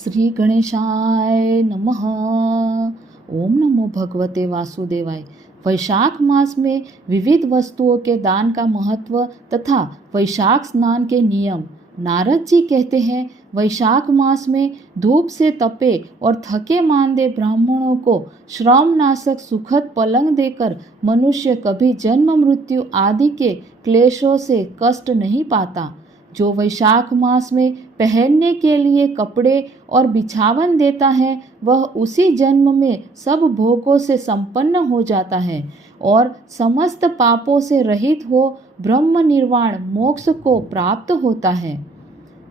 श्री गणेशाय नमः। ओम नमो भगवते वासुदेवाय। वैशाख मास में विविध वस्तुओं के दान का महत्व तथा वैशाख स्नान के नियम। नारद जी कहते हैं, वैशाख मास में धूप से तपे और थके मांदे ब्राह्मणों को श्रम नाशक सुखद पलंग देकर मनुष्य कभी जन्म मृत्यु आदि के क्लेशों से कष्ट नहीं पाता। जो वैशाख मास में पहनने के लिए कपड़े और बिछावन देता है, वह उसी जन्म में सब भोगों से संपन्न हो जाता है और समस्त पापों से रहित हो ब्रह्म निर्वाण मोक्ष को प्राप्त होता है।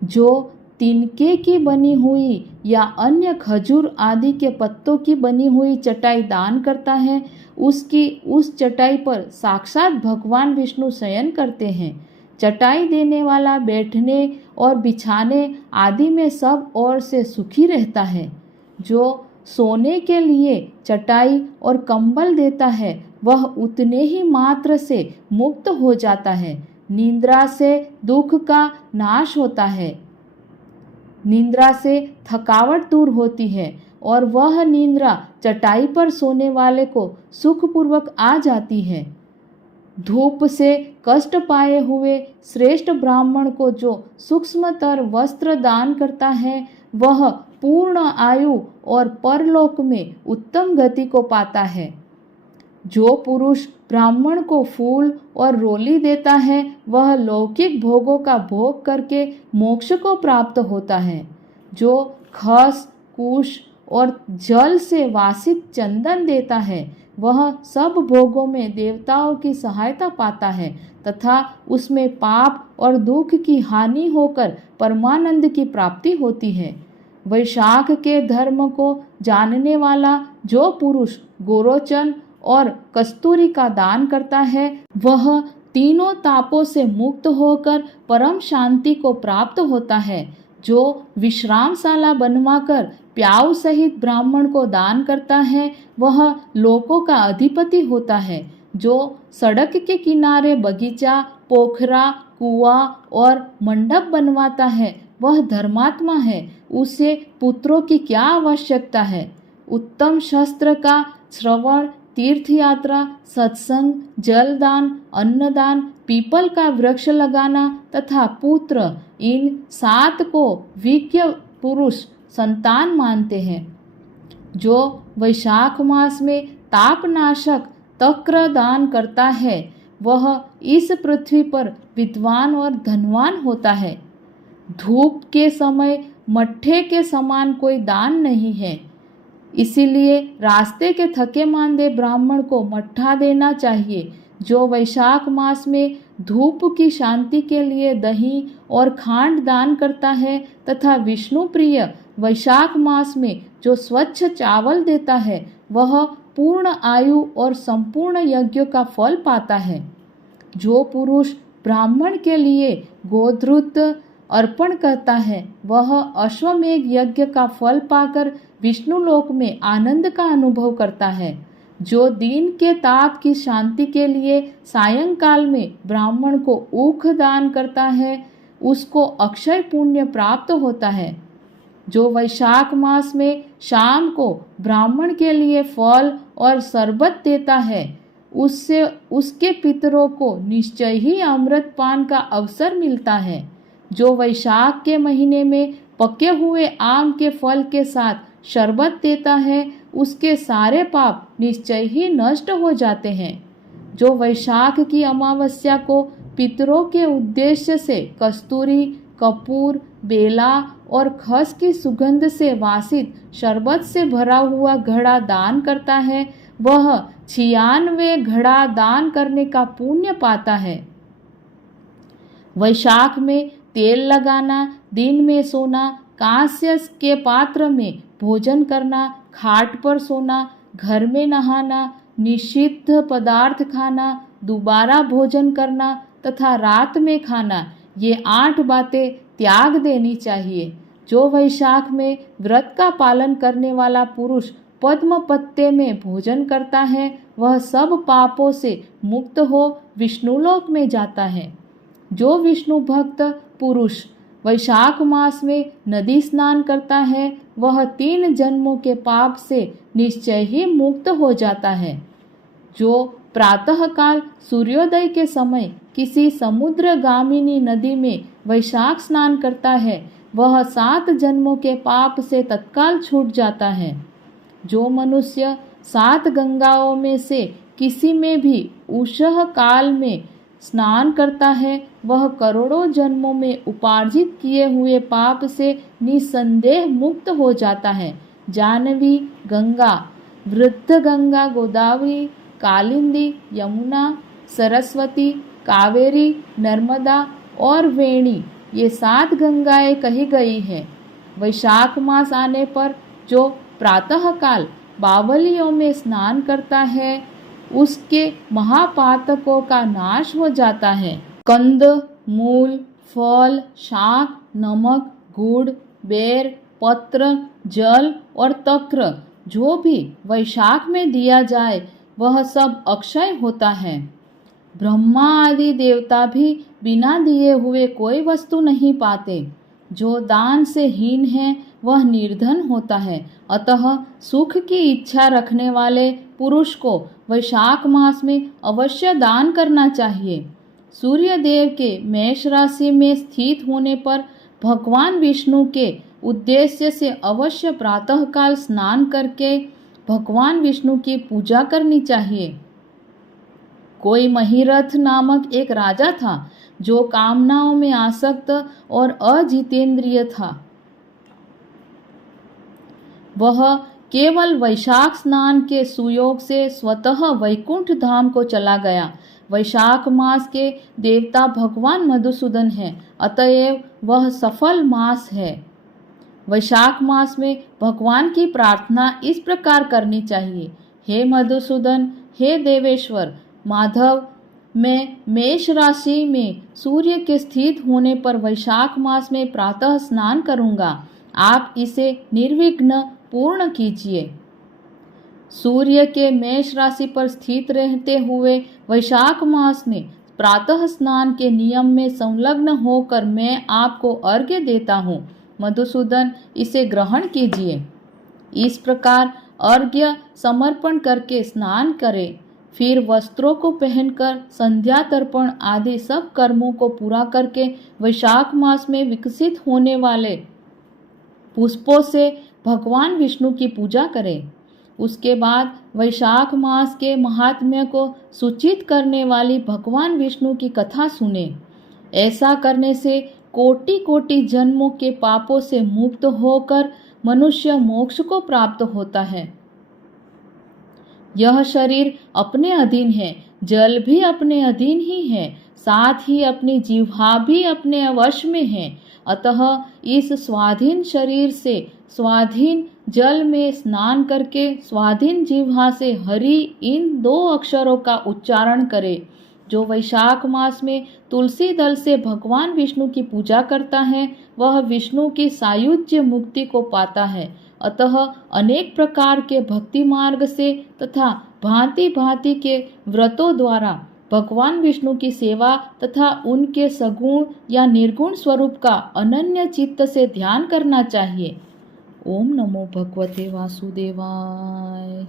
जो तिनके की बनी हुई या अन्य खजूर आदि के पत्तों की बनी हुई चटाई दान करता है, उसकी उस चटाई पर साक्षात भगवान विष्णु शयन करते हैं। चटाई देने वाला बैठने और बिछाने आदि में सब ओर से सुखी रहता है। जो सोने के लिए चटाई और कंबल देता है, वह उतने ही मात्र से मुक्त हो जाता है। निद्रा से दुख का नाश होता है। निद्रा से थकावट दूर होती है और वह निद्रा चटाई पर सोने वाले को सुखपूर्वक आ जाती है। धूप से कष्ट पाए हुए श्रेष्ठ ब्राह्मण को जो सूक्ष्मतर वस्त्र दान करता है, वह पूर्ण आयु और परलोक में उत्तम गति को पाता है। जो पुरुष ब्राह्मण को फूल और रोली देता है, वह लौकिक भोगों का भोग करके मोक्ष को प्राप्त होता है। जो खस, कुश और जल से वासित चंदन देता है, वह सब भोगों में देवताओं की सहायता पाता है तथा उसमें पाप और दुख की हानि होकर परमानंद की प्राप्ति होती है। वैशाख के धर्म को जानने वाला जो पुरुष गोरोचन और कस्तूरी का दान करता है, वह तीनों तापों से मुक्त होकर परम शांति को प्राप्त होता है। जो विश्रामशाला बनवाकर प्याऊ सहित ब्राह्मण को दान करता है, वह लोकों का अधिपति होता है। जो सड़क के किनारे बगीचा, पोखरा, कुआं और मंडप बनवाता है, वह धर्मात्मा है। उसे पुत्रों की क्या आवश्यकता है। उत्तम शस्त्र का श्रवण, तीर्थ यात्रा, सत्संग, जलदान, अन्नदान, पीपल का वृक्ष लगाना तथा पुत्र, इन 7 को विज्ञ पुरुष संतान मानते हैं। जो वैशाख मास में तापनाशक तक्र दान करता है, वह इस पृथ्वी पर विद्वान और धनवान होता है। धूप के समय मट्ठे के समान कोई दान नहीं है, इसीलिए रास्ते के थके मांदे ब्राह्मण को मट्ठा देना चाहिए। जो वैशाख मास में धूप की शांति के लिए दही और खांड दान करता है तथा विष्णु प्रिय वैशाख मास में जो स्वच्छ चावल देता है, वह पूर्ण आयु और संपूर्ण यज्ञ का फल पाता है। जो पुरुष ब्राह्मण के लिए गोधृत अर्पण करता है, वह अश्वमेघ यज्ञ का फल पाकर विष्णु लोक में आनंद का अनुभव करता है। जो दिन के ताप की शांति के लिए सायंकाल में ब्राह्मण को ऊख दान करता है, उसको अक्षय पुण्य प्राप्त होता है। जो वैशाख मास में शाम को ब्राह्मण के लिए फल और शरबत देता है, उससे उसके पितरों को निश्चय ही अमृत पान का अवसर मिलता है। जो वैशाख के महीने में पके हुए आम के फल के साथ शरबत देता है, उसके सारे पाप निश्चय ही नष्ट हो जाते हैं। जो वैशाख की अमावस्या को पितरों के उद्देश्य से कस्तूरी, कपूर, बेला और खस की सुगंध से वासित शरबत से भरा हुआ घड़ा दान करता है, वह 96 घड़ा दान करने का पुण्य पाता है। वैशाख में तेल लगाना, दिन में सोना, कांस्य के पात्र में भोजन करना, खाट पर सोना, घर में नहाना, निषिद्ध पदार्थ खाना, दोबारा भोजन करना तथा रात में खाना, ये 8 बातें त्याग देनी चाहिए। जो वैशाख में व्रत का पालन करने वाला पुरुष पद्म पत्ते में भोजन करता है, वह सब पापों से मुक्त हो विष्णुलोक में जाता है। जो विष्णु भक्त पुरुष वैशाख मास में नदी स्नान करता है वह 3 जन्मों के पाप से निश्चय ही मुक्त हो जाता है। जो प्रातःकाल सूर्योदय के समय किसी समुद्रगामिनी नदी में वैशाख स्नान करता है वह 7 जन्मों के पाप से तत्काल छूट जाता है। जो मनुष्य 7 गंगाओं में से किसी में भी उषः काल में स्नान करता है वह करोड़ों जन्मों में उपार्जित किए हुए पाप से निसंदेह मुक्त हो जाता है। जानवी गंगा, वृद्ध गंगा, गोदावरी, कालिंदी, यमुना, सरस्वती, कावेरी, नर्मदा और वेणी ये 7 गंगाएं कही गई हैं। वैशाख मास आने पर जो प्रातःकाल बावलियों में स्नान करता है उसके महापातकों का नाश हो जाता है। कंद, मूल, फल, शाक, नमक, गुड़, बेर, पत्र, जल और तक्र जो भी वैशाख में दिया जाए वह सब अक्षय होता है। ब्रह्मा आदि देवता भी बिना दिए हुए कोई वस्तु नहीं पाते। जो दान से हीन है वह निर्धन होता है। अतः सुख की इच्छा रखने वाले पुरुष को वैशाख मास में अवश्य दान करना चाहिए। सूर्य देव के मेष राशि में स्थित होने पर भगवान विष्णु के उद्देश्य से अवश्य प्रातःकाल स्नान करके भगवान विष्णु की पूजा करनी चाहिए। कोई महिरथ नामक एक राजा था जो कामनाओं में आसक्त और अजितेंद्रिय था। वह केवल वैशाख स्नान के सुयोग से स्वतः वैकुंठ धाम को चला गया। वैशाख मास के देवता भगवान मधुसूदन हैं, अतएव वह सफल मास है। वैशाख मास में भगवान की प्रार्थना इस प्रकार करनी चाहिए। हे मधुसूदन, हे देवेश्वर माधव, मैं मेष राशि में सूर्य के स्थित होने पर वैशाख मास में प्रातः स्नान करूंगा। आप इसे निर्विघ्न पूर्ण कीजिए। सूर्य के मेष राशि पर स्थित रहते हुए वैशाख मास में प्रातः स्नान के नियम में संलग्न होकर मैं आपको अर्घ्य देता हूँ। मधुसूदन, इसे ग्रहण कीजिए। इस प्रकार अर्घ्य समर्पण करके स्नान करें। फिर वस्त्रों को पहनकर संध्या तर्पण आदि सब कर्मों को पूरा करके वैशाख मास में विकसित होने वाले पुष्पों से भगवान विष्णु की पूजा करें। उसके बाद वैशाख मास के महात्म्य को सूचित करने वाली भगवान विष्णु की कथा सुने। ऐसा करने से कोटि कोटि जन्मों के पापों से मुक्त होकर मनुष्य मोक्ष को प्राप्त होता है। यह शरीर अपने अधीन है, जल भी अपने अधीन ही है, साथ ही अपनी जिह्वा भी अपने वश में है। अतः इस स्वाधीन शरीर से स्वाधीन जल में स्नान करके स्वाधीन जिह्वा से हरि इन 2 अक्षरों का उच्चारण करे। जो वैशाख मास में तुलसी दल से भगवान विष्णु की पूजा करता है वह विष्णु की सायुज्य मुक्ति को पाता है। अतः अनेक प्रकार के भक्ति मार्ग से तथा भांति भांति के व्रतों द्वारा भगवान विष्णु की सेवा तथा उनके सगुण या निर्गुण स्वरूप का अनन्य चित्त से ध्यान करना चाहिए। ओम नमो भगवते वासुदेवाय।